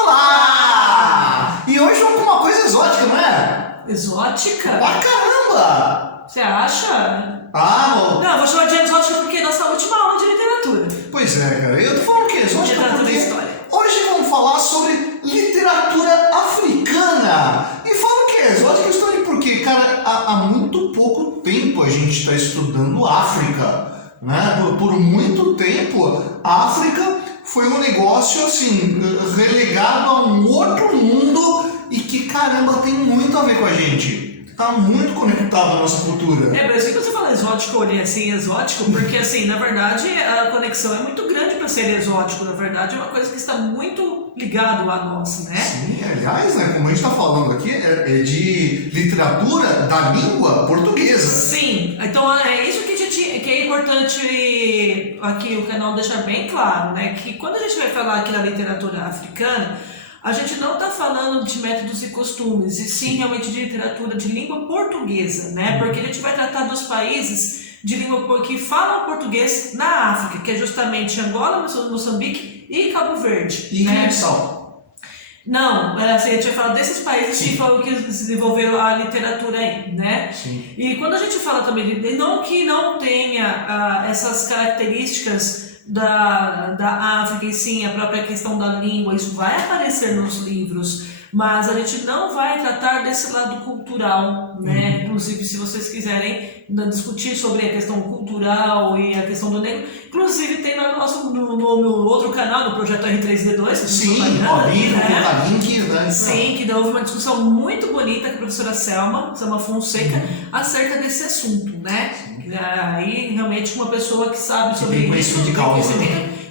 Olá! E hoje vamos com uma coisa exótica, não é? Exótica? Ah, caramba! Você acha? Bom. Não, eu vou chamar de exótica porque é nossa última aula de literatura. Pois é, cara. Eu tô falando o quê? Exótica Literatura porque e história. hoje vamos falar sobre literatura africana. E falo que é exótica história porque, cara, há muito pouco tempo a gente está estudando África, né? Por muito tempo, a África foi um negócio, assim, relegado a um outro mundo e que, caramba, tem muito a ver com a gente. Tá muito conectado à nossa cultura. É, mas por que você fala exótico, eu olhei assim, exótico, porque assim, na verdade, a conexão é muito grande para ser exótico, na verdade, é uma coisa que está muito ligado a nós, né? Sim, aliás, né, como a gente está falando aqui, é de literatura da língua portuguesa. Sim, então é isso que é importante aqui o canal deixar bem claro, né? Que quando a gente vai falar aqui da literatura africana, a gente não está falando de métodos e costumes, e sim realmente de literatura de língua portuguesa, né? Porque a gente vai tratar dos países de língua que falam português na África, que é justamente Angola, Moçambique e Cabo Verde. E né? Guiné-Bissau. Não, assim, a gente vai falar desses países que desenvolveram a literatura aí, né? Sim. E quando a gente fala também de não que não tenha essas características da África e sim a própria questão da língua, isso vai aparecer nos livros, mas a gente não vai tratar desse lado cultural, né? Inclusive, se vocês quiserem discutir sobre a questão cultural e a questão do negro, inclusive tem no outro canal, no Projeto R3D2, Sim, o link, né? Sim, que houve uma discussão muito bonita com a professora Selma Fonseca acerca desse assunto, né? Aí realmente uma pessoa que sabe sobre isso, de causa.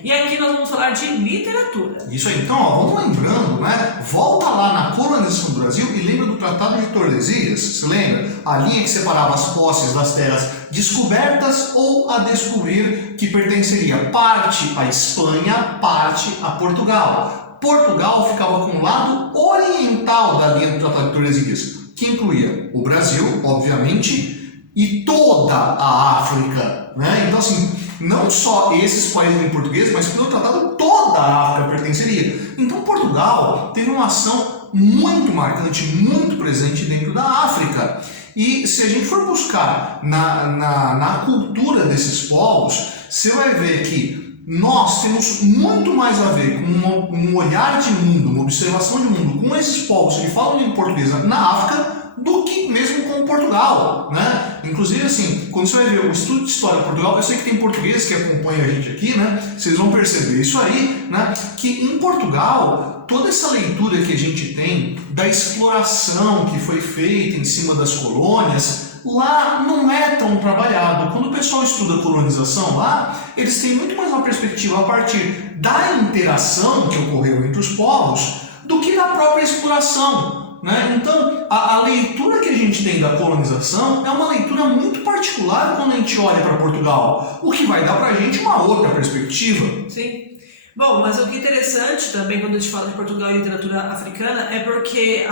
E aqui nós vamos falar de literatura. Isso aí, então, ó, vamos lembrando, né? Volta lá na colonização do Brasil e lembra do Tratado de Tordesilhas, você lembra? A linha que separava as posses das terras descobertas ou a descobrir, que pertenceria parte à Espanha, parte a Portugal. Portugal ficava com o lado oriental da linha do Tratado de Tordesilhas, que incluía o Brasil, obviamente, e toda a África, né? Então, assim, não só esses países em português, mas pelo tratado toda a África pertenceria. Então, Portugal teve uma ação muito marcante, muito presente dentro da África. E se a gente for buscar na cultura desses povos, você vai ver que nós temos muito mais a ver com um olhar de mundo, uma observação de mundo com esses povos que falam língua portuguesa na África do que mesmo com Portugal, né? Inclusive, assim, quando você vai ver o estudo de história de Portugal, eu sei que tem português que acompanha a gente aqui, né? Vocês vão perceber isso aí, né? Que em Portugal, toda essa leitura que a gente tem da exploração que foi feita em cima das colônias, lá não é tão trabalhado. Quando o pessoal estuda colonização lá, eles têm muito mais uma perspectiva a partir da interação que ocorreu entre os povos do que da própria exploração. Né? Então, a leitura que a gente tem da colonização é uma leitura muito particular quando a gente olha para Portugal, o que vai dar para a gente uma outra perspectiva. Sim. Bom, mas o que é interessante também quando a gente fala de Portugal e literatura africana é porque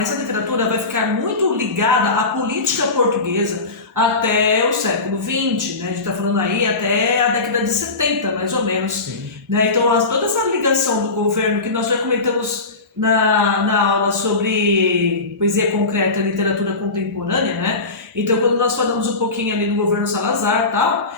essa literatura vai ficar muito ligada à política portuguesa até o século XX, né? A gente está falando aí até a década de 70, mais ou menos. Né? Então, toda essa ligação do governo que nós já comentamos na aula sobre poesia concreta e literatura contemporânea, né? Então, quando nós falamos um pouquinho ali do governo Salazar e tal,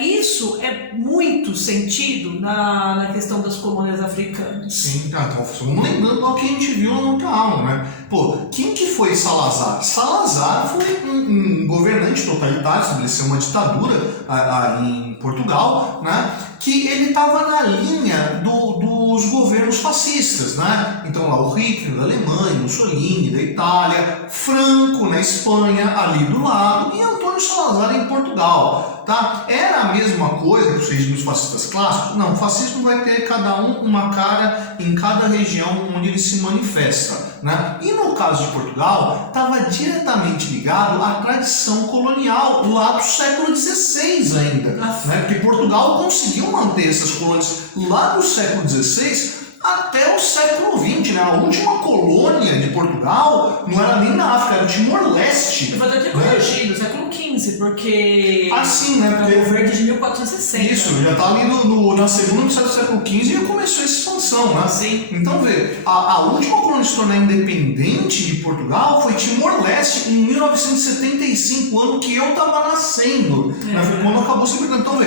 isso é muito sentido na questão das colônias africanas. Sim, tá, então vamos lembrando o que a gente viu na outra aula, né? Pô, quem que foi Salazar? Salazar foi um governante totalitário, estabeleceu uma ditadura ali em Portugal, né? Que ele estava na linha dos governos fascistas, né? Então lá o Hitler da Alemanha, Mussolini da Itália, Franco na Espanha, ali do lado, e Antônio Salazar em Portugal, tá? Era a mesma coisa dos regimes fascistas clássicos? Não, o fascismo vai ter cada um uma cara em cada região onde ele se manifesta, né? E no caso de Portugal, estava diretamente ligado à tradição colonial lá do século XVI ainda, né? Porque Portugal conseguiu manter essas colônias lá do século XVI até o século XX, né? A última colônia de Portugal não era nem na África, era o Timor-Leste. Eu vou até ter corrigido, século XV, porque... Assim, né? Porque... o verde de 1460. Isso, já tá ali na segunda metade do século XV e começou essa expansão, né? Sim. Então, vê, a última colônia a se tornar independente de Portugal foi Timor-Leste em 1975, ano que eu tava nascendo. Né? Foi quando acabou se libertando. Então, vê,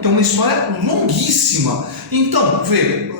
tem uma história longuíssima. Então, vê,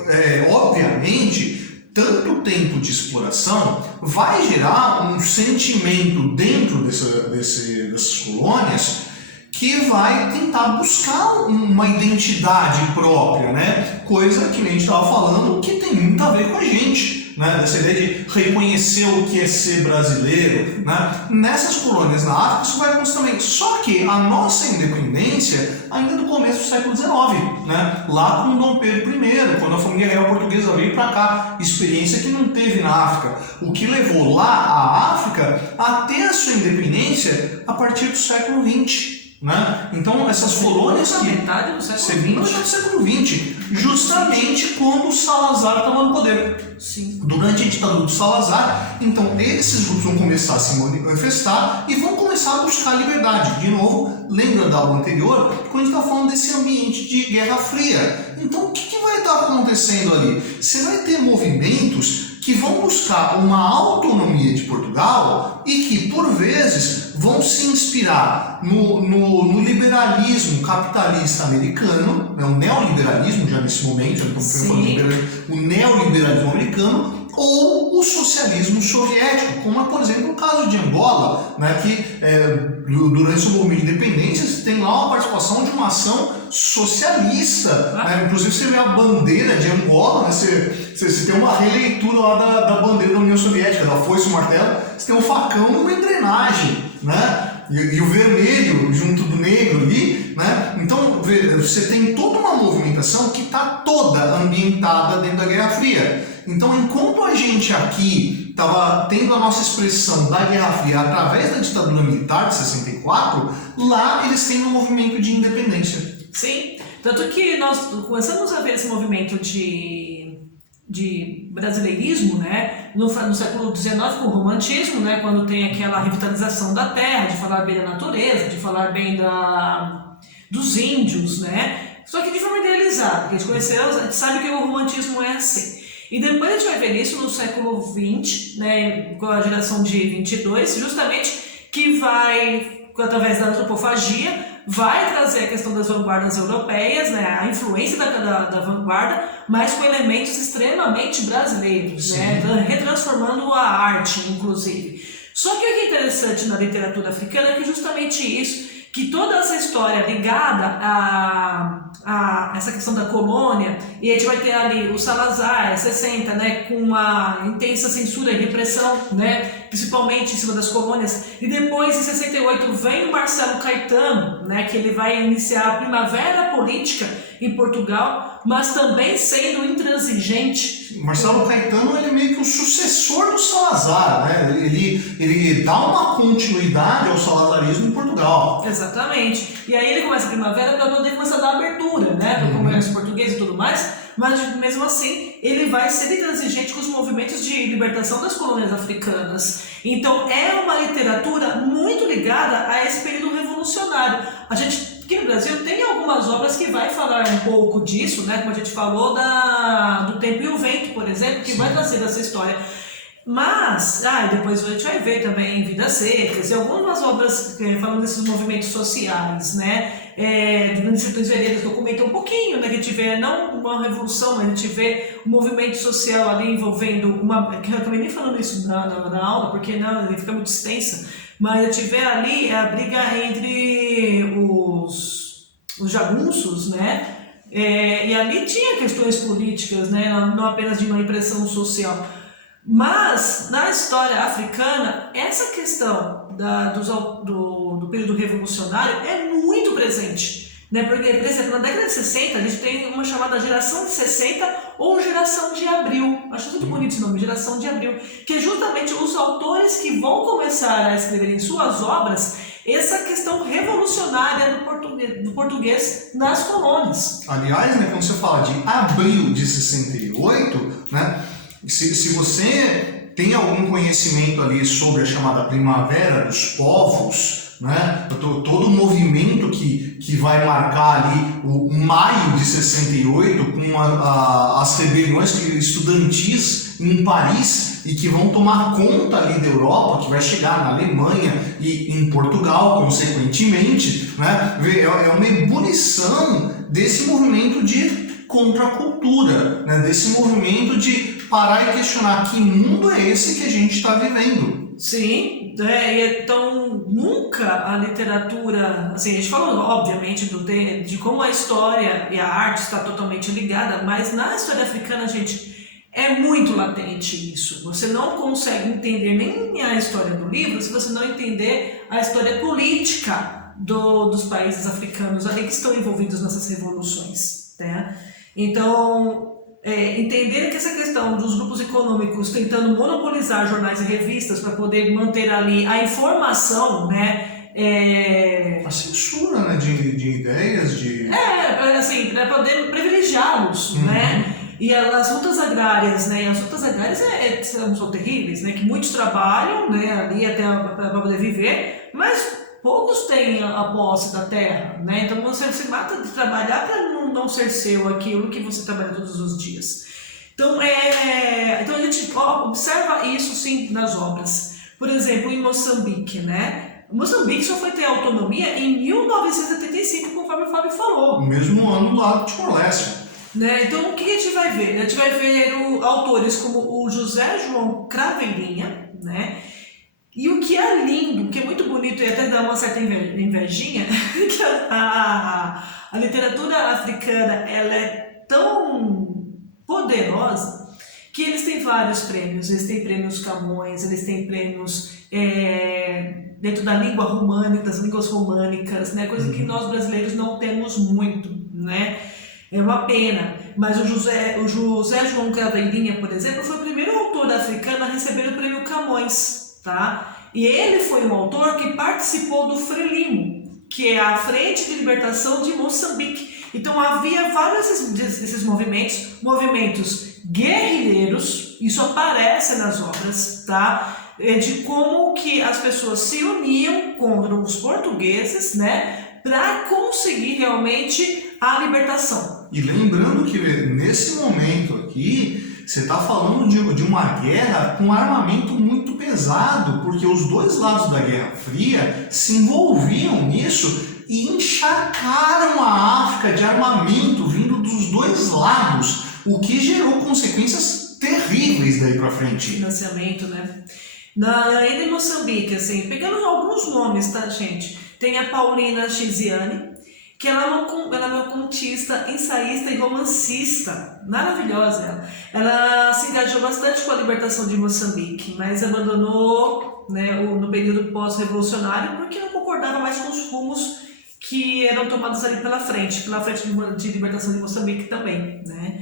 obviamente, tanto tempo de exploração vai gerar um sentimento dentro dessas colônias que vai tentar buscar uma identidade própria, né? Coisa que a gente estava falando que tem muito a ver com a gente, né? Dessa ideia de reconhecer o que é ser brasileiro, né? Nessas colônias na África isso vai acontecer também. Só que a nossa independência ainda é do começo do século XIX, né? Lá com Dom Pedro I, quando a família real portuguesa veio para cá, experiência que não teve na África, o que levou lá a África a ter a sua independência a partir do século XX. Né? Então essas colônias que metade do século XX, justamente quando o Salazar estava no poder. Sim. Durante a ditadura do Salazar, então esses grupos vão começar a se manifestar e vão começar a buscar liberdade. De novo, lembra da aula anterior, quando a gente está falando desse ambiente de Guerra Fria. Então o que vai estar acontecendo ali? Você vai ter movimentos que vão buscar uma autonomia de Portugal e que, por vezes, vão se inspirar no liberalismo capitalista americano, né, o neoliberalismo já nesse momento, já estamos falando o neoliberalismo americano, ou o socialismo soviético, como é, por exemplo, o caso de Angola, né, que durante o movimento de independência você tem lá uma participação de uma ação socialista, né? Inclusive você vê a bandeira de Angola, né? Você tem uma releitura lá da bandeira da União Soviética, da foice e o martelo, você tem um facão e uma engrenagem, né? E o vermelho junto do negro ali, né? Então você tem toda uma movimentação que está toda ambientada dentro da Guerra Fria. Então, enquanto a gente aqui estava tendo a nossa expressão da Guerra Fria através da ditadura militar de 64, lá eles têm um movimento de independência. Sim, tanto que nós começamos a ver esse movimento de brasileirismo, né, no século XIX com o romantismo, né, quando tem aquela revitalização da terra, de falar bem da natureza, de falar bem dos índios, né, só que de forma idealizada, que a gente conheceu, a gente sabe que o romantismo é assim. E depois a gente vai ver isso no século XX, né, com a geração de 22, justamente que vai, através da antropofagia, vai trazer a questão das vanguardas europeias, né, a influência da vanguarda, mas com elementos extremamente brasileiros, né, retransformando a arte, inclusive. Só que o que é interessante na literatura africana é que justamente isso, que toda essa história ligada a essa questão da colônia, e a gente vai ter ali o Salazar, 60, né, com uma intensa censura e repressão, né, principalmente em cima das colônias, e depois em 68 vem o Marcelo Caetano, né, que ele vai iniciar a primavera política em Portugal, mas também sendo intransigente. Marcelo Caetano, ele é meio que o sucessor do Salazar, né? Ele dá uma continuidade ao salazarismo em Portugal. Exatamente. E aí ele começa a primavera para poder começar a dar abertura, né, para o comércio português e tudo mais, mas mesmo assim ele vai ser intransigente com os movimentos de libertação das colônias africanas. Então é uma literatura muito ligada a esse período revolucionário. A gente aqui no Brasil tem algumas obras que vai falar um pouco disso, né, como a gente falou do Tempo e o Vento, por exemplo, que vai trazer essa história. Mas, depois a gente vai ver também Vidas Secas e algumas obras falando desses movimentos sociais, né? Dos Sertões Veredas, que eu comentei um pouquinho, né? Que a gente vê não uma revolução, mas a gente vê um movimento social ali envolvendo que eu acabei nem falando isso na aula, porque não, ele fica muito extensa, mas a gente vê ali a briga entre os jagunços, né? E ali tinha questões políticas, né? Não apenas de uma impressão social. Mas, na história africana, essa questão do período revolucionário é muito presente, né? Porque, por exemplo, na década de 60, a gente tem uma chamada geração de 60 ou geração de abril. Acho muito bonito esse nome, geração de abril, que é justamente os autores que vão começar a escrever em suas obras essa questão revolucionária do português nas colônias. Aliás, né, quando você fala de abril de 68, né, se você tem algum conhecimento ali sobre a chamada Primavera dos Povos, né, todo o movimento que vai marcar ali o maio de 68 com as rebeliões estudantis em Paris e que vão tomar conta ali da Europa, que vai chegar na Alemanha e em Portugal, consequentemente, né, é uma ebulição desse movimento de contracultura, né, desse movimento de parar e questionar que mundo é esse que a gente está vivendo. Sim, então nunca a literatura, assim, a gente falou obviamente de como a história e a arte está totalmente ligada, mas na história africana, gente, é muito latente isso. Você não consegue entender nem a história do livro se você não entender a história política dos países africanos ali que estão envolvidos nessas revoluções, né? Então, entender que essa questão dos grupos econômicos tentando monopolizar jornais e revistas para poder manter ali a informação, né? A censura, né, de ideias, assim, para poder privilegiá-los, né? E as lutas agrárias, né? E as lutas agrárias são terríveis, né? Que muitos trabalham, né? Ali até para poder viver, mas poucos têm a posse da terra, né? Então você se mata de trabalhar para não ser seu aquilo que você trabalha todos os dias. Então, então a gente observa isso sim nas obras. Por exemplo, em Moçambique, né? Moçambique só foi ter autonomia em 1975, conforme o Fábio falou. O mesmo ano lá do Timor-Leste. Né? Então, o que a gente vai ver? A gente vai ver autores como o José João Craveirinha, né? E o que é lindo, o que é muito bonito e até dá uma certa invejinha, que a literatura africana ela é tão poderosa que eles têm vários prêmios. Eles têm prêmios Camões, eles têm prêmios dentro da língua românica, das línguas românicas, né? Coisa que nós brasileiros não temos muito, né? É uma pena, mas o José João Craveirinha, por exemplo, foi o primeiro autor africano a receber o prêmio Camões, tá? E ele foi um autor que participou do Frelimo, que é a Frente de Libertação de Moçambique. Então havia vários desses movimentos guerrilheiros, isso aparece nas obras, tá? De como que as pessoas se uniam contra os portugueses, né? Para conseguir realmente a libertação. E lembrando que nesse momento aqui, você está falando de uma guerra com armamento muito pesado, porque os dois lados da Guerra Fria se envolviam nisso e encharcaram a África de armamento vindo dos dois lados, o que gerou consequências terríveis daí para frente. Financiamento, né? Ainda em Moçambique, assim, pegando alguns nomes, tá, gente? Tem a Paulina Chiziane, que ela é uma contista, ensaísta e romancista. Maravilhosa ela. Ela se engajou bastante com a libertação de Moçambique, mas abandonou, né, no período pós-revolucionário porque não concordava mais com os rumos que eram tomados ali pela frente de libertação de Moçambique também, né?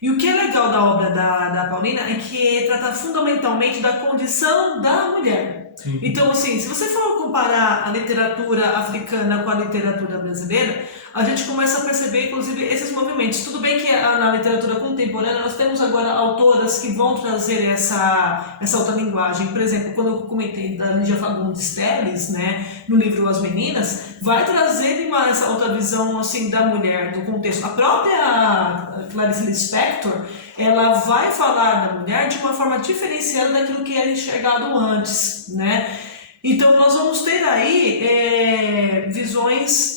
E o que é legal da obra da Paulina é que trata fundamentalmente da condição da mulher. Então, assim, se você for comparar a literatura africana com a literatura brasileira, a gente começa a perceber, inclusive, esses movimentos. Tudo bem que na literatura contemporânea nós temos agora autoras que vão trazer essa outra linguagem. Por exemplo, quando eu comentei da Lídia Fagundes Telles, né, no livro As Meninas, vai trazer essa outra visão assim, da mulher, do contexto. A própria Clarice Lispector, ela vai falar da mulher de uma forma diferenciada daquilo que era enxergado antes, né? Então nós vamos ter aí visões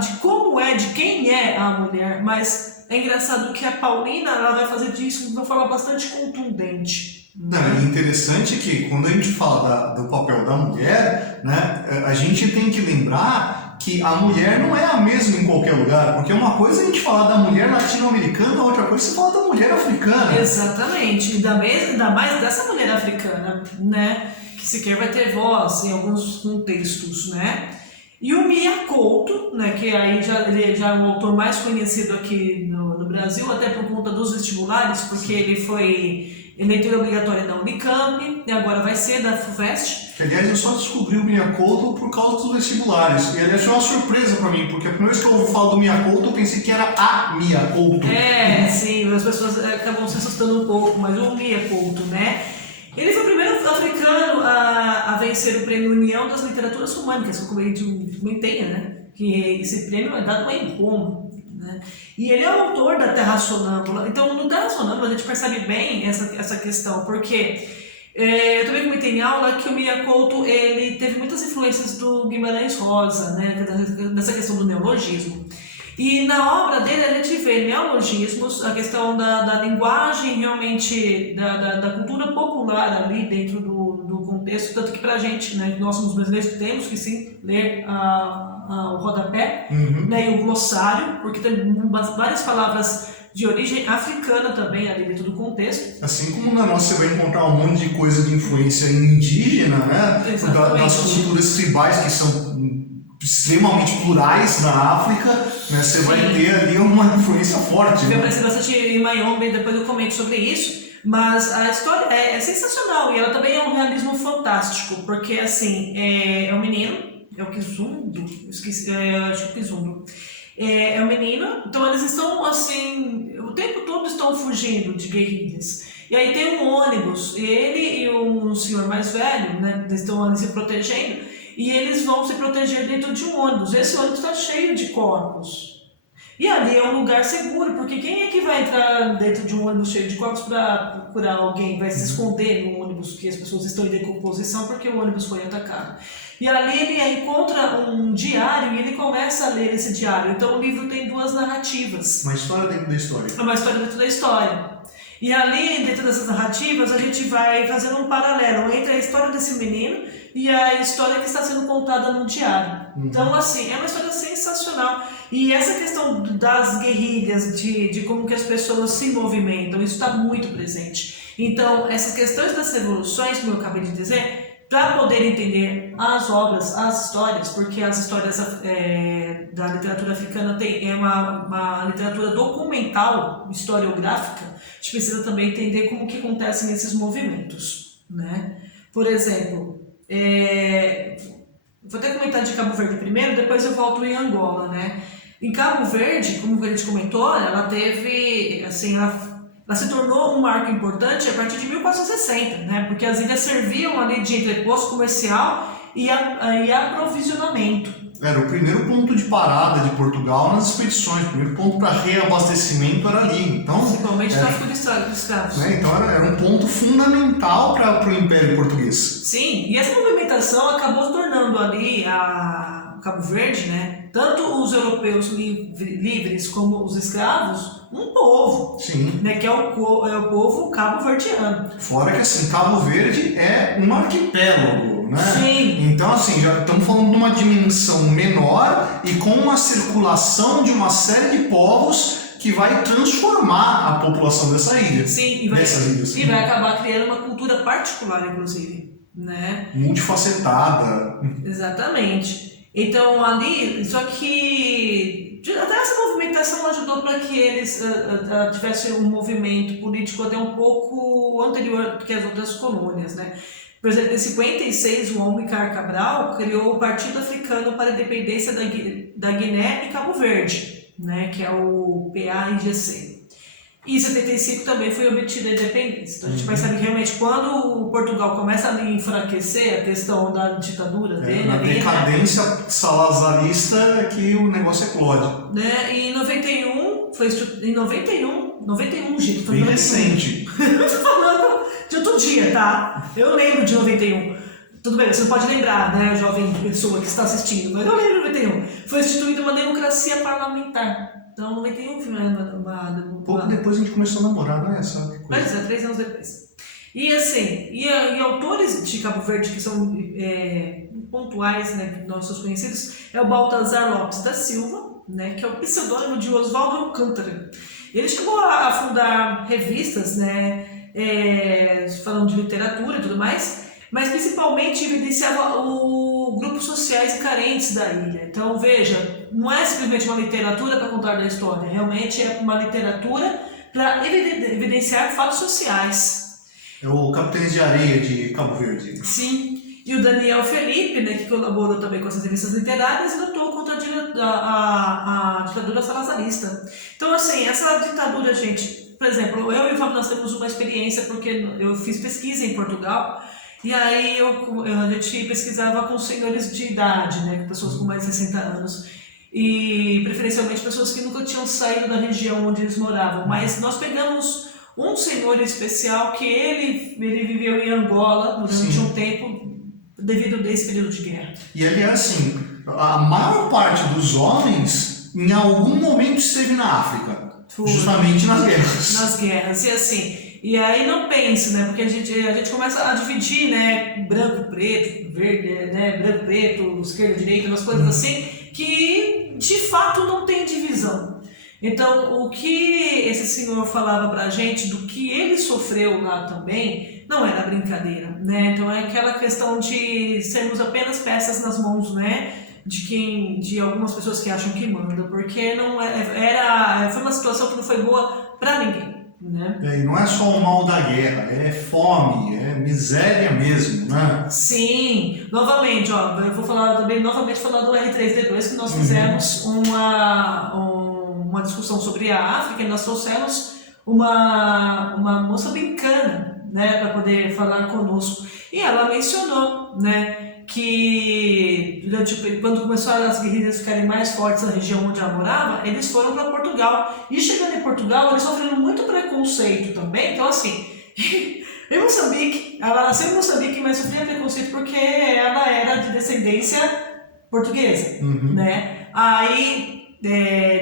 de como de quem é a mulher, mas é engraçado que a Paulina ela vai fazer disso de uma forma bastante contundente. É interessante que quando a gente fala do papel da mulher, né, a gente tem que lembrar que a mulher não é a mesma em qualquer lugar, porque uma coisa é a gente falar da mulher latino-americana, outra coisa é você falar da mulher africana. Exatamente, ainda mais dessa mulher africana, né, que sequer vai ter voz em alguns contextos, né. E o Mia Couto, né, que aí ele já é um autor mais conhecido aqui no Brasil, até por conta dos vestibulares, porque ele foi leitura obrigatória da Unicamp, e agora vai ser da FUVEST. Que, aliás, eu só descobri o Mia Couto por causa dos vestibulares. E, aliás, foi uma surpresa pra mim, porque a primeira vez que eu ouvi falar do Mia Couto, eu pensei que era a Mia Couto. Sim, as pessoas acabam se assustando um pouco, mas o Mia Couto, né? Ele foi o primeiro africano a vencer o Prêmio União das Literaturas Humânicas, que eu comentei, né? Que esse prêmio é dado em Roma. Né? E ele é o autor da Terra Sonâmbula. Então, no Terra Sonâmbula, a gente percebe bem essa questão, porque eu também comentei em aula que o Mia Couto ele teve muitas influências do Guimarães Rosa, né? Dessa questão do neologismo. E na obra dele a gente vê neologismos, a questão da linguagem realmente, da cultura popular ali dentro do contexto, tanto que pra gente, né, nós somos brasileiros, temos que sim ler o rodapé, né, e o glossário, porque tem várias palavras de origem africana também ali dentro do contexto. Assim como na nossa você vai encontrar um monte de coisa de influência indígena, né? Das culturas tribais que são extremamente plurais na África, né? Você vai ter ali uma influência forte. Vai aparecer bastante em Mayombe, depois eu comento sobre isso, mas a história é sensacional e ela também é um realismo fantástico, porque assim, é um menino, é o Kizundu, acho que Kizundu. É um menino, então eles estão assim, o tempo todo estão fugindo de guerrilhas. E aí tem um ônibus, ele e um senhor mais velho, né, eles estão ali se protegendo, e eles vão se proteger dentro de um ônibus. Esse ônibus está cheio de corpos. E ali é um lugar seguro, porque quem é que vai entrar dentro de um ônibus cheio de corpos para procurar alguém? Vai se esconder no ônibus que as pessoas estão em decomposição porque o ônibus foi atacado. E ali ele encontra um diário e ele começa a ler esse diário. Então o livro tem duas narrativas. Uma história dentro da história. É uma história dentro da história. E ali, dentro dessas narrativas, a gente vai fazendo um paralelo entre a história desse menino e a história que está sendo contada no diário. Então, assim, é uma história sensacional. E essa questão das guerrilhas, de como que as pessoas se movimentam, isso está muito presente. Então, essas questões das revoluções, como eu acabei de dizer, para poder entender as obras, as histórias, porque as histórias da literatura africana é uma literatura documental, historiográfica, a gente precisa também entender como que acontecem esses movimentos, né? Por exemplo, vou até comentar de Cabo Verde primeiro, depois eu volto em Angola, né? Em Cabo Verde, como a gente comentou, ela teve, assim, ela se tornou um marco importante a partir de 1460, né? Porque as ilhas serviam ali de entreposto comercial e aprovisionamento. Era o primeiro ponto de parada de Portugal nas expedições, o primeiro ponto para reabastecimento era ali. Então, principalmente o tráfico de escravos. Né? Então era um ponto fundamental para o Império Português. Sim, e essa movimentação acabou tornando ali a Cabo Verde, né, tanto os europeus livres como os escravos, um povo. Sim. Né, que é o povo cabo-verdiano. Fora que assim, Cabo Verde é um arquipélago. Né? Sim. Então, assim, já estamos falando de uma dimensão menor e com uma circulação de uma série de povos que vai transformar a população dessa ilha. Sim, e vai acabar criando uma cultura particular, inclusive, né? Multifacetada. Exatamente. Então, ali, só que até essa movimentação ajudou para que eles tivessem um movimento político até um pouco anterior que as outras colônias, né? Por exemplo, em 56, o Amilcar Cabral criou o Partido Africano para a Independência da Guiné e Cabo Verde, né, que é o PAIGC. E em 75 também foi obtida a independência. Então a gente percebe que realmente quando o Portugal começa a enfraquecer a questão da ditadura dele... Na decadência salazarista é que o negócio eclode. Né, e em 91, gente. Bem recente. Eu tô falando de outro dia, tá? Eu lembro de 91. Tudo bem, você não pode lembrar, né, jovem pessoa que está assistindo, mas eu lembro de 91. Foi instituída uma democracia parlamentar. Então, 91 foi uma pouco depois a gente começou a namorar, não é? Sabe? Mas 3 anos depois. E assim, e autores de Cabo Verde que são pontuais, né, nossos conhecidos, é o Baltazar Lopes da Silva, né, que é o pseudônimo de Oswaldo Alcântara. Ele chegou a fundar revistas, né, falando de literatura e tudo mais, mas principalmente evidenciava grupos sociais e carentes da ilha. Então, veja, não é simplesmente uma literatura para contar da história, realmente é uma literatura para evidenciar fatos sociais. É o Capitães de Areia de Cabo Verde. Sim. E o Daniel Felipe, né, que colaborou também com as revistas literárias, lutou contra a ditadura salazarista. Então, assim, essa ditadura, gente, por exemplo, eu e o Fábio, nós temos uma experiência, porque eu fiz pesquisa em Portugal, e aí a gente pesquisava com senhores de idade, né, com pessoas com mais de 60 anos, e preferencialmente pessoas que nunca tinham saído da região onde eles moravam. Mas nós pegamos um senhor especial que ele viveu em Angola durante um tempo, devido a esse período de guerra. E aliás, assim, a maior parte dos homens em algum momento esteve na África, justamente nas guerras. Nas guerras, e assim, e aí não pense, né, porque a gente começa a dividir, né, branco, preto, verde, né, branco, preto, esquerda, direita, umas coisas assim, que de fato não tem divisão. Então, o que esse senhor falava pra gente, do que ele sofreu lá também, não era brincadeira, né? Então é aquela questão de sermos apenas peças nas mãos, né? De algumas pessoas que acham que mandam, porque não foi uma situação que não foi boa pra ninguém, né? E não é só o mal da guerra, é fome, é miséria mesmo, né? Sim, novamente, ó, eu vou falar também, novamente falar do R3D2, que nós fizemos uma discussão sobre a África, e nós trouxemos uma moçambicana, né, para poder falar conosco. E ela mencionou, né, que quando começaram as guerrilhas ficarem mais fortes na região onde ela morava, eles foram para Portugal. E chegando em Portugal, eles sofreram muito preconceito também. Então, assim, em Moçambique, ela nasceu em Moçambique, mas sofria preconceito porque ela era de descendência portuguesa, né? Aí,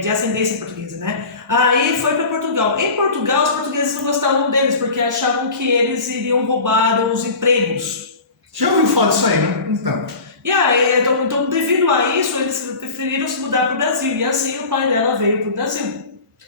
de ascendência portuguesa, né? Aí foi para Portugal. Em Portugal, os portugueses não gostavam deles porque achavam que eles iriam roubar os empregos. Já ouviu falar disso aí, né? Então. E aí, então, devido a isso, eles preferiram se mudar para o Brasil. E assim o pai dela veio para o Brasil.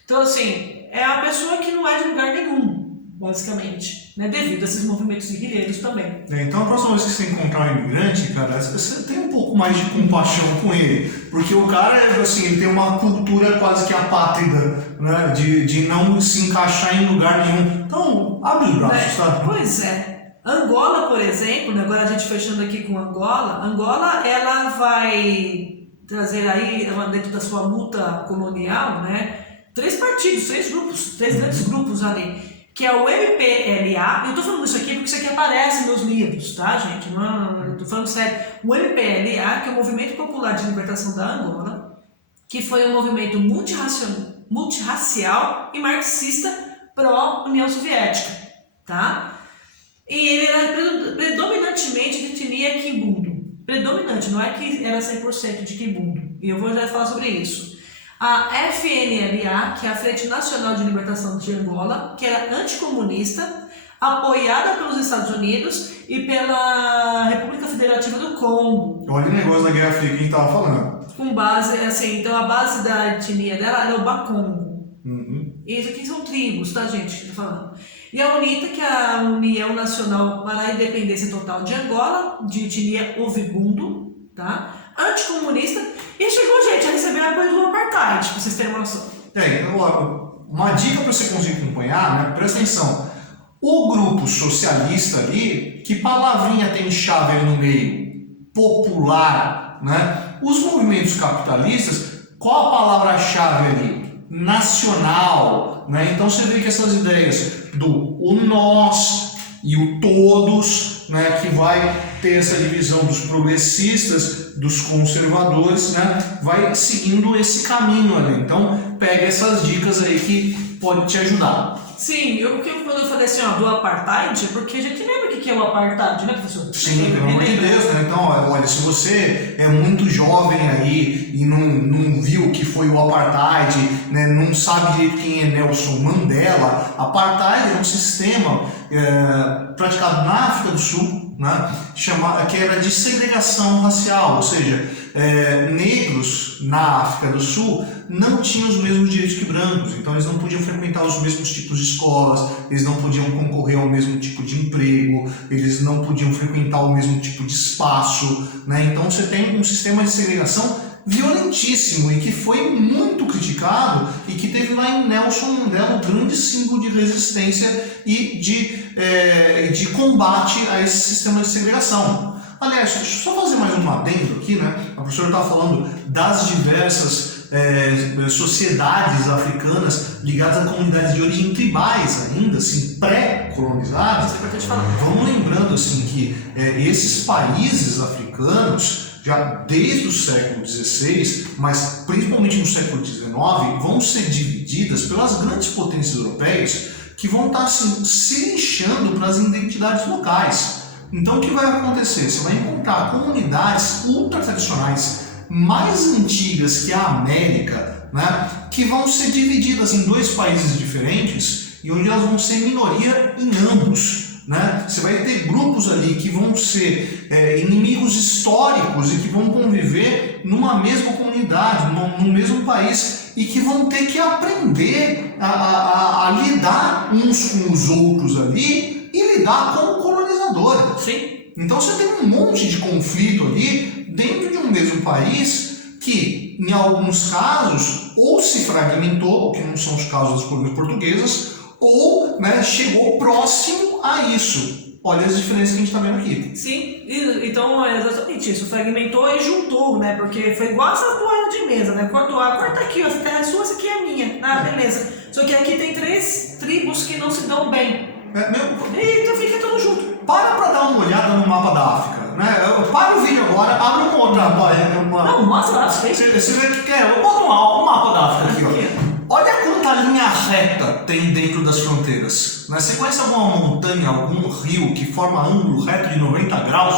Então, assim, é a pessoa que não é de lugar nenhum, basicamente, né? Devido a esses movimentos guerrilheiros também. Então, a próxima vez que você encontrar um imigrante, cara, você tem um pouco mais de compaixão com ele. Porque o cara, assim, ele tem uma cultura quase que apátrida, né? De não se encaixar em lugar nenhum. Então, abre os braços, tá? Pois é. Angola, por exemplo, né, agora a gente fechando aqui com Angola, ela vai trazer aí, dentro da sua luta colonial, né, 3 partidos, 3 grupos, 3 grandes grupos ali, que é o MPLA. Eu tô falando isso aqui porque isso aqui aparece nos meus livros, tá, gente? Não, tô falando sério. O MPLA, que é o Movimento Popular de Libertação da Angola, que foi um movimento multirracial e marxista pró-União Soviética, tá? E ele era predominantemente de etnia quimbundo. Predominante, não é que era 100% de quimbundo. E eu vou já falar sobre isso. A FNLA, que é a Frente Nacional de Libertação de Angola, que era anticomunista, apoiada pelos Estados Unidos e pela República Federativa do Congo. Olha o negócio da Guerra Fria que a gente estava falando. Com base, assim, então a base da etnia dela era o Bakongo. Isso aqui são tribos, tá, gente? Que eu tô falando. E a UNITA, que é a União Nacional para a Independência Total de Angola, de etnia Ovibundo, tá? Anticomunista, e chegou, gente, a receber apoio do apartheid, pra vocês terem uma noção. Uma dica para você conseguir acompanhar, né? Presta atenção. O grupo socialista ali, que palavrinha tem chave ali no meio? Popular, né? Os movimentos capitalistas, qual a palavra-chave ali? Nacional, né? Então você vê que essas ideias do o nós e o todos, né, que vai ter essa divisão dos progressistas, dos conservadores, né, vai seguindo esse caminho ali. Então pega essas dicas aí que pode te ajudar. Sim, quando eu falei assim, ó, do apartheid, porque a gente lembra o que é o apartheid, né, professor? Sim, pelo amor de Deus, né? Então, olha, se você é muito jovem aí e não viu o que foi o apartheid, né, não sabe direito quem é Nelson Mandela, apartheid é um sistema praticado na África do Sul, né, que era de segregação racial, ou seja, negros na África do Sul não tinham os mesmos direitos que brancos, então eles não podiam frequentar os mesmos tipos de escolas, eles não podiam concorrer ao mesmo tipo de emprego, eles não podiam frequentar o mesmo tipo de espaço, né? Então você tem um sistema de segregação violentíssimo e que foi muito criticado e que teve lá em Nelson Mandela um grande símbolo de resistência e de combate a esse sistema de segregação. Aliás, deixa eu só fazer mais um adendo aqui, né? A professora estava falando das diversas sociedades africanas ligadas a comunidades de origem tribais ainda, assim, pré-colonizadas. Isso é importante falar. Vamos lembrando assim que esses países africanos, já desde o século XVI, mas principalmente no século XIX, vão ser divididas pelas grandes potências europeias que vão estar assim, se lixando para as identidades locais. Então o que vai acontecer? Você vai encontrar comunidades ultra tradicionais mais antigas que a América, né, que vão ser divididas em dois países diferentes e onde elas vão ser minoria em ambos. Né? Você vai ter grupos ali que vão ser inimigos históricos e que vão conviver numa mesma comunidade, no mesmo país e que vão ter que aprender a lidar uns com os outros ali e lidar com o colonizador. Sim. Então você tem um monte de conflito ali dentro de um mesmo país que, em alguns casos, ou se fragmentou, que não são os casos das colônias portuguesas, ou, né, chegou próximo a isso. Olha as diferenças que a gente está vendo aqui. Sim, então é exatamente isso. Fragmentou e juntou, né? Porque foi igual essa toalha de mesa, né? Corta aqui, ó, essa terra é sua, essa aqui é minha. Ah, beleza. Só que aqui tem 3 tribos que não se dão bem. Então fica tudo junto. Para dar uma olhada no mapa da África, né? Para o vídeo agora, abre uma outra página. Não, mostra lá, você vê que quer? Bota um mapa da África aqui, ó. Olha quanta linha reta tem dentro das fronteiras. Né? Você conhece alguma montanha, algum rio que forma ângulo reto de 90 graus?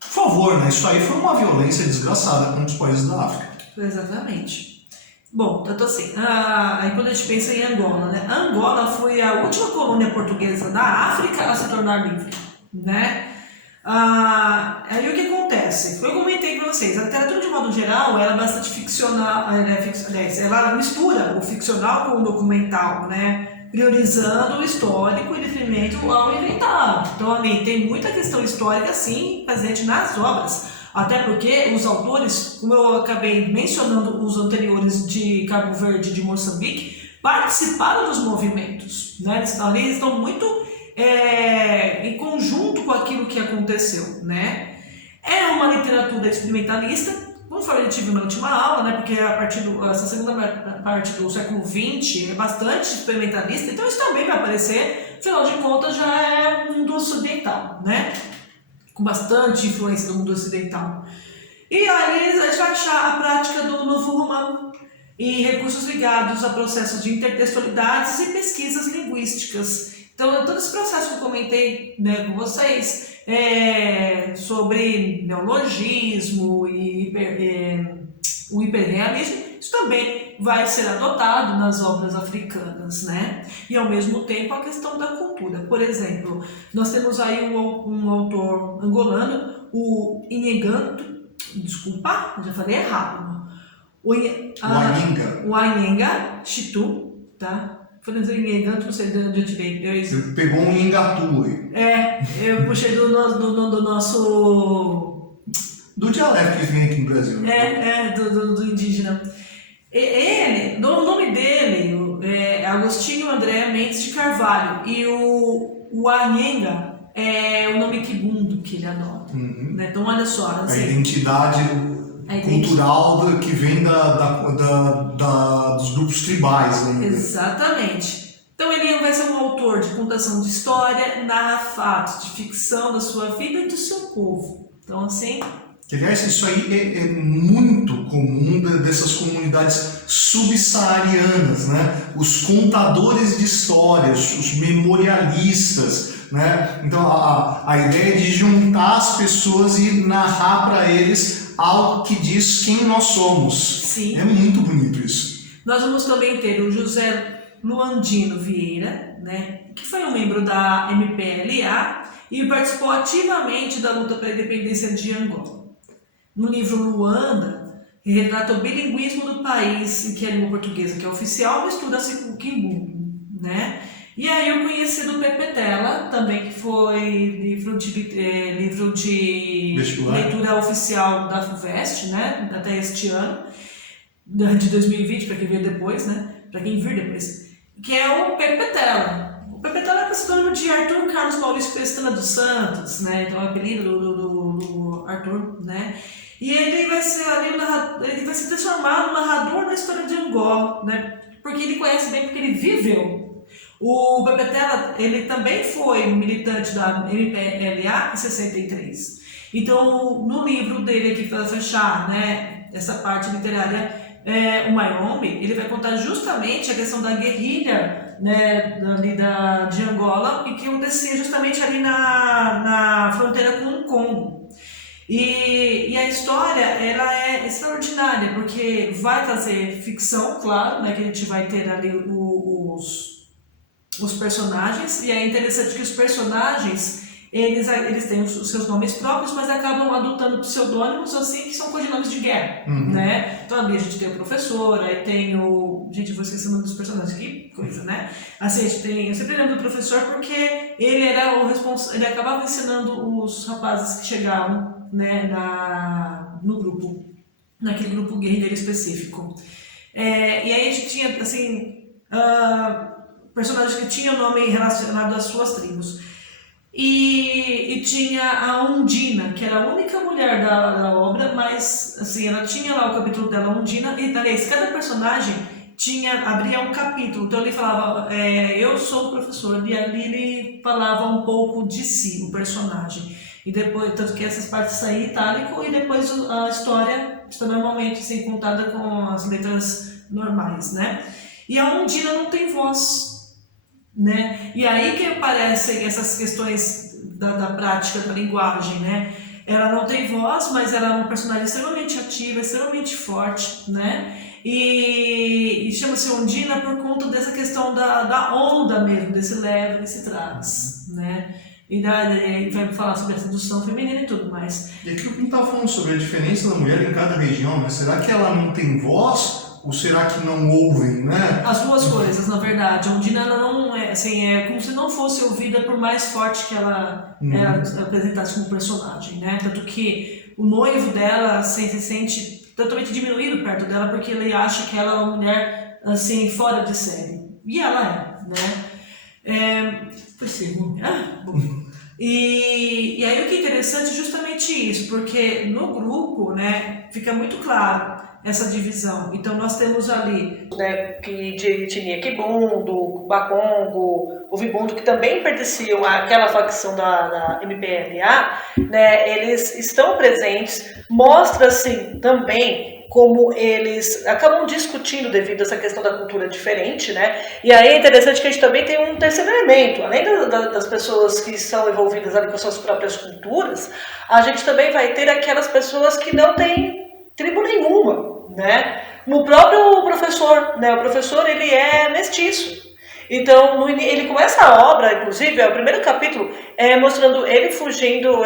Por favor, né? Isso aí foi uma violência desgraçada contra os países da África. Exatamente. Bom, tanto assim, aí quando a gente pensa em Angola, né? Angola foi a última colônia portuguesa da África a se tornar livre, né? Aí o que acontece? Eu comentei para vocês, a literatura de modo geral ela é bastante ficcional, ela mistura o ficcional com o documental, né? Priorizando o histórico em detrimento ao inventado. Então ali tem muita questão histórica sim presente nas obras, até porque os autores, como eu acabei mencionando os anteriores de Cabo Verde e de Moçambique, participaram dos movimentos, né? Eles estão muito em conjunto com aquilo que aconteceu, né? É uma literatura experimentalista, como eu tive na última aula, né? Porque essa segunda parte do século XX é bastante experimentalista, então isso também vai aparecer, afinal de contas já é um mundo ocidental, né? Com bastante influência do mundo ocidental. E aí a gente vai achar a prática do novo romano e recursos ligados a processos de intertextualidades e pesquisas linguísticas. Então, todo esse processo que eu comentei, né, com vocês sobre neologismo e o hiperrealismo, isso também vai ser adotado nas obras africanas, né? E ao mesmo tempo a questão da cultura. Por exemplo, nós temos aí um autor angolano, o Inheganto, desculpa, eu já falei errado. O Anhenga Chitu, tá? Falando em Inheganto, não sei de onde eu tirei. Você pegou um Ingatu aí. Eu puxei do nosso... Do dialeto que vem aqui no Brasil. Do indígena. O nome dele é Agostinho André Mendes de Carvalho. E o Anhenga é o nome Kibundo que ele adota. Uhum. Né? Então, olha só. Assim, a identidade cultural que vem dos grupos tribais. Né? Exatamente. Então, ele vai ser um autor de contação de história, narra fatos, de ficção da sua vida e do seu povo. Então, assim... Aliás, isso aí é muito comum dessas comunidades subsaarianas, né? Os contadores de histórias, os memorialistas, né? Então, a ideia de juntar as pessoas e narrar para eles algo que diz quem nós somos. Sim. É muito bonito isso. Nós vamos também ter o José Luandino Vieira, né? Que foi um membro da MPLA e participou ativamente da luta pela independência de Angola. No livro Luanda, ele retrata o bilinguismo do país, em que a língua portuguesa, que é oficial, mistura-se com o quimbundo, né? E aí eu conheci do Pepe Tela, também que foi livro de Vestibular. leitura oficial da FUVEST, né, até este ano, de 2020, para quem vir depois, né, para quem vir depois, que é o Pepe Tela. O Pepe Tela é pseudônimo de Arthur Carlos Maurício Pestana dos Santos, né, então é o apelido do Arthur, né, e ele vai ser ali ele vai se transformar no narrador da história de Angola, né, porque ele conhece bem, porque ele viveu. O Pepe Tela, ele também foi militante da MPLA em 63. Então, no livro dele aqui, para fechar, né, essa parte literária, o Mayombe, ele vai contar justamente a questão da guerrilha, né, ali de Angola, e que acontecia justamente ali na fronteira com o Congo. E a história, ela é extraordinária, porque vai trazer ficção, claro, né, que a gente vai ter ali os personagens, e é interessante que os personagens, eles têm os seus nomes próprios, mas acabam adotando pseudônimos, assim, que são codinomes de guerra, né? Então ali a gente tem o professor, aí tem o... Gente, eu vou esquecer o nome dos personagens, que coisa, né? Assim, a gente tem... Eu sempre lembro do professor porque ele era o responsável, ele acabava ensinando os rapazes que chegavam, né, no grupo, naquele grupo guerrilheiro específico. E aí a gente tinha, assim... personagens que tinham nome relacionado às suas tribos. E tinha a Undina, que era a única mulher da obra, mas assim, ela tinha lá o capítulo dela, Undina, e aliás, cada personagem abria um capítulo. Então ele falava, eu sou o professor, e ali ele falava um pouco de si, o personagem. E depois, tanto que essas partes saíam em itálico, e depois a história está normalmente assim, contada com as letras normais, né? E a Undina não tem voz, né? E aí que aparecem essas questões da prática da linguagem, né? Ela não tem voz, mas ela é uma personagem extremamente ativa, extremamente forte, né? E chama-se Undina por conta dessa questão da onda mesmo, desse leva, desse traz, né? E vai falar sobre a sedução feminina e tudo mais. E aqui o Pinto estava falando sobre a diferença da mulher em cada região, né? Será que ela não tem voz? Ou será que não ouvem, né? As duas coisas, na verdade. A Undina, ela não é, assim, é como se não fosse ouvida por mais forte que ela apresentasse como personagem, né? Tanto que o noivo dela assim, se sente totalmente diminuído perto dela porque ele acha que ela é uma mulher, assim, fora de série. E ela né? Percebo. Bom. E aí o que é interessante é justamente isso, porque no grupo, né, fica muito claro essa divisão. Então nós temos ali, né, de etnia Kibundo, Bakongo, Ovibundo, que também pertenciam àquela facção da MPLA, né, eles estão presentes, mostra-se também como eles acabam discutindo devido a essa questão da cultura diferente, né? E aí é interessante que a gente também tem um terceiro elemento, além das pessoas que são envolvidas ali com suas próprias culturas, a gente também vai ter aquelas pessoas que não têm tribo nenhuma, né? No próprio professor, né? O professor, ele é mestiço. Então, ele começa a obra, inclusive, o primeiro capítulo mostrando eles fugindo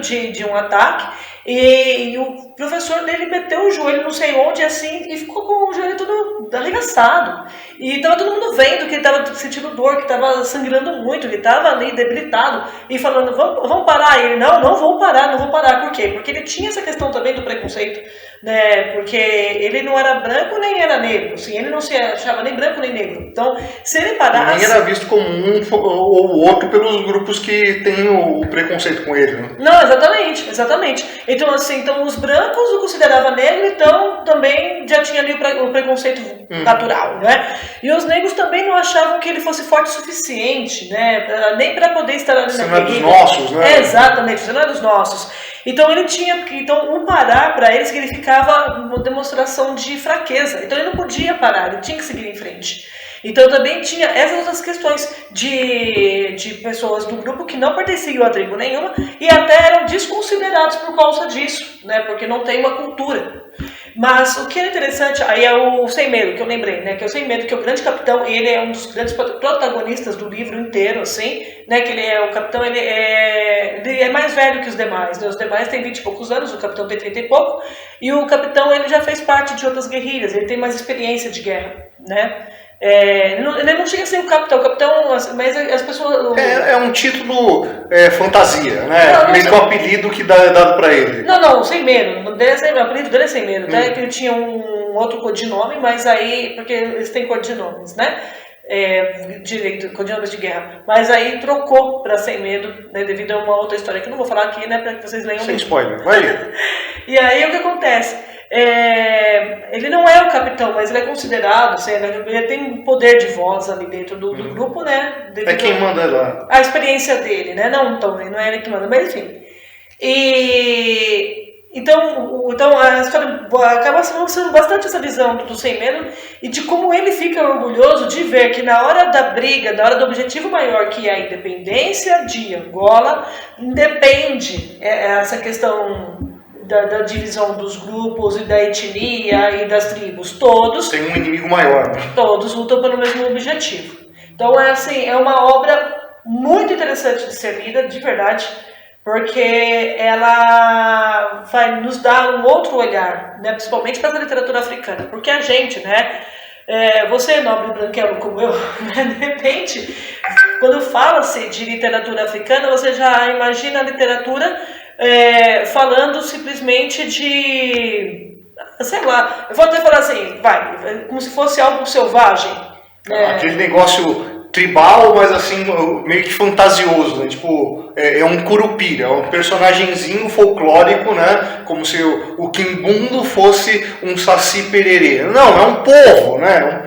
de um ataque, e o professor dele meteu o joelho não sei onde, assim, e ficou com o joelho todo arregaçado. E estava todo mundo vendo que ele estava sentindo dor, que estava sangrando muito, ele estava ali debilitado, e falando, vamos parar. E ele, não vou parar. Por quê? Porque ele tinha essa questão também do preconceito, né? Porque ele não era branco nem era negro, assim, ele não se achava nem branco nem negro. Então, se ele parasse... Nem era visto como um ou outro pelos grupos que têm o preconceito com ele, né? Não, exatamente. Então, assim, os brancos o consideravam negro, então também já tinha ali o preconceito natural, né? E os negros também não achavam que ele fosse forte o suficiente, né? Nem para poder estar ali na guerrilha. Você não é dos nossos, né? Exatamente, você não é dos nossos. Então ele tinha, o parar para ele significava uma demonstração de fraqueza. Então ele não podia parar, ele tinha que seguir em frente. Então também tinha essas outras questões de pessoas do grupo que não pertenciam a tribo nenhuma e até eram desconsiderados por causa disso, né? Porque não tem uma cultura. Mas o que é interessante, aí é o Sem Medo, que eu lembrei, né? Que é o Sem Medo, que é o grande capitão, e ele é um dos grandes protagonistas do livro inteiro, assim, né? Que ele é o capitão, ele é mais velho que os demais, né? Os demais têm 20 e poucos anos, o capitão tem 30 e pouco, e o capitão, ele já fez parte de outras guerrilhas, ele tem mais experiência de guerra, né? Ele não chega a ser o capitão, mas as pessoas... É um título fantasia, né? Não, Meio que um apelido que é dado pra ele. Não, Sem Medo. O nome dele é Sem Medo, o apelido dele é Sem Medo. Até que ele tinha um outro codinome, mas aí, porque eles têm codinomes, né? Codinomes de guerra. Mas aí trocou pra Sem Medo, né, devido a uma outra história que eu não vou falar aqui, né? Pra que vocês leiam. Sem spoiler, vai ler. E aí o que acontece? Ele não é o capitão, mas ele é considerado, assim, ele tem um poder de voz ali dentro do grupo, né? É quem manda lá. A experiência dele, né? Não é ele que manda, mas enfim. Então a história acaba mostrando bastante essa visão do Sem Medo e de como ele fica orgulhoso de ver que na hora da briga, na hora do objetivo maior, que é a independência de Angola, independe essa questão da divisão dos grupos e da etnia e das tribos. Todos tem um inimigo maior. Todos lutam pelo mesmo objetivo. Então é uma obra muito interessante de ser lida, de verdade, porque ela vai nos dar um outro olhar, né, principalmente para a literatura africana, porque a gente, né, você, nobre branquelo como eu, né, de repente, quando fala-se de literatura africana, você já imagina a literatura falando simplesmente de, sei lá, eu vou até falar assim, como se fosse algo selvagem. Aquele negócio tribal, mas assim, meio que fantasioso, né? Tipo, é um curupira, é um personagenzinho folclórico, né? Como se o Quimbundo fosse um Saci Pererê. Não, é um povo, né?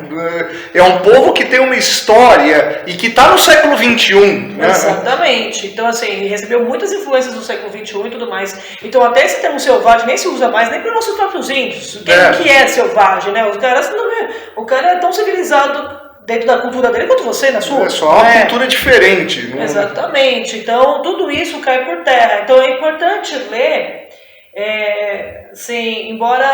É um povo que tem uma história e que está no século XXI. Né? Exatamente. Então, assim, recebeu muitas influências do século XXI e tudo mais. Então, até esse termo selvagem nem se usa mais, nem para os nossos próprios índios. O que é selvagem, né? O cara é tão civilizado dentro da cultura dele quanto você na sua. É só uma cultura diferente. Né? Exatamente. Então, tudo isso cai por terra. Então, é importante ler, embora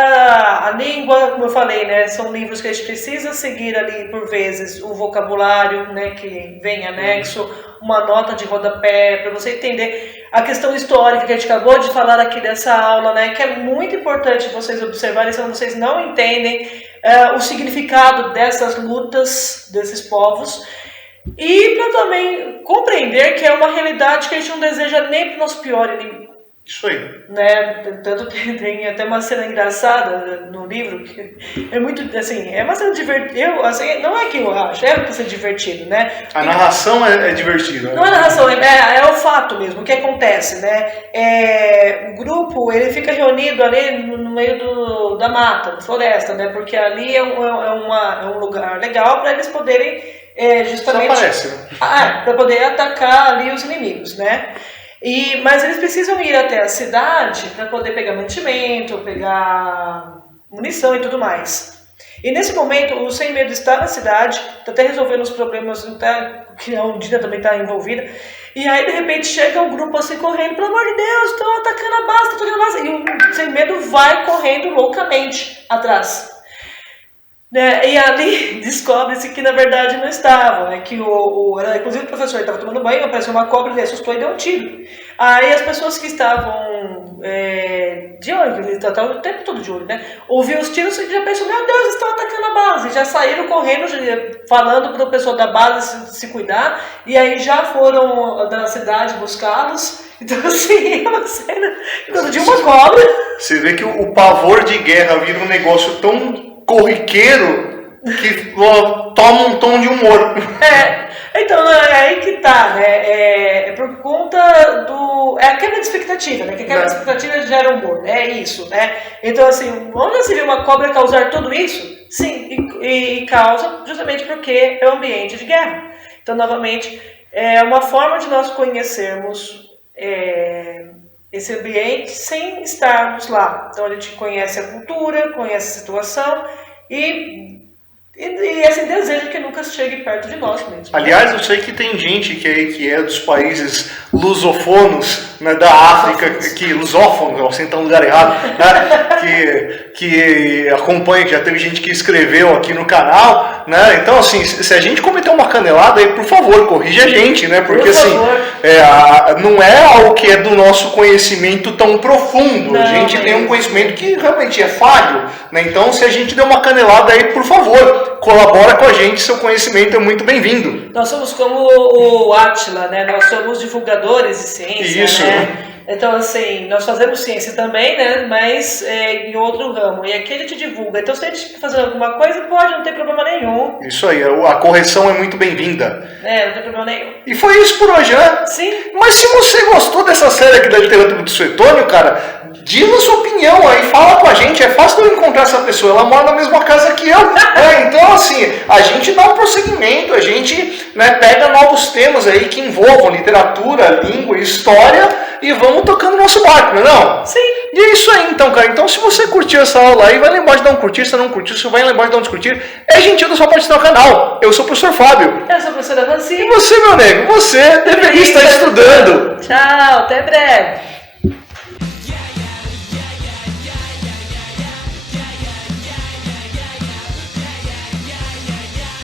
a língua, como eu falei, né, são livros que a gente precisa seguir ali, por vezes, o vocabulário, né, que vem anexo, uma nota de rodapé, para você entender a questão histórica que a gente acabou de falar aqui dessa aula, né, que é muito importante vocês observarem, se vocês não entendem o significado dessas lutas desses povos, e para também compreender que é uma realidade que a gente não deseja nem para o nosso pior inimigo. Isso aí. Né? Tanto tem até uma cena engraçada no livro, que é muito, assim, é uma cena divertida, assim, não é que eu acho, é pra ser divertido, né? A narração é divertida. Não é narração, é o fato mesmo, o que acontece, né? O grupo, ele fica reunido ali no meio da mata, da floresta, né? Porque ali é um lugar legal para eles poderem justamente... Só aparece, né? Para poder atacar ali os inimigos, né? Mas eles precisam ir até a cidade para poder pegar mantimento, pegar munição e tudo mais. E nesse momento, o Sem Medo está na cidade, está até resolvendo os problemas, que a Undina também está envolvida. E aí, de repente, chega um grupo assim correndo, pelo amor de Deus, estão atacando a base, E o Sem Medo vai correndo loucamente atrás. E ali descobre-se que na verdade não estavam, né? Inclusive o professor estava tomando banho, apareceu uma cobra, ele assustou e deu um tiro. Aí as pessoas que estavam de olho, ele estava o tempo todo de olho, né? Ouviu os tiros e já pensou, meu Deus, estão atacando a base. Já saíram correndo, falando para o pessoal da base se cuidar, e aí já foram da cidade buscá-los. Então assim, é uma cena de uma cobra. Você vê que o pavor de guerra vira um negócio tão corriqueiro que toma um tom de humor. Então é aí que tá, né? É por conta do... É a quebra de expectativa, né? Que a quebra de expectativa gera humor, é isso, né? Então assim, onde se vê uma cobra causar tudo isso? Sim, e causa justamente porque é um ambiente de guerra. Então, novamente, é uma forma de nós conhecermos esse ambiente sem estarmos lá. Então a gente conhece a cultura, conhece a situação e esse desejo que nunca chegue perto de nós mesmos. Aliás, eu sei que tem gente que é dos países lusofonos né, da África, que lusófonos, você está no lugar errado, né, que acompanha, que já teve gente que escreveu aqui no canal, né? Então, assim, se a gente cometer uma canelada aí, por favor, corrija a gente, né? Porque, assim, não é algo que é do nosso conhecimento tão profundo. Não, a gente tem um conhecimento que realmente é falho, né? Então, se a gente der uma canelada aí, por favor, colabora com a gente, seu conhecimento é muito bem-vindo. Nós somos como o Átila, né? Nós somos divulgadores de ciência, isso, né? Então, assim, nós fazemos ciência também, né? Mas em outro ramo. E aqui a gente divulga. Então, se a gente fazer alguma coisa, pode, não tem problema nenhum. Isso aí, a correção é muito bem-vinda. Não tem problema nenhum. E foi isso por hoje, né? Sim. Mas se você gostou dessa série aqui da literatura do Suetônio, cara, diz a sua opinião aí, fala com a gente. É fácil eu encontrar essa pessoa, ela mora na mesma casa que eu. Então, assim, a gente dá um prosseguimento, a gente, né, pega novos temas aí que envolvam literatura, língua e história e vamos tocando nosso barco, não é não? Sim. E é isso aí então, cara. Então, se você curtiu essa aula aí, vai lembrar de dar um curtir. Se não curtiu, você vai lembrar de dar um descurtir. É gentil da sua parte no canal. Eu sou o professor Fábio. Eu sou a professora Nancy. E você, meu nego, você deveria estar estudando. Tchau, até breve.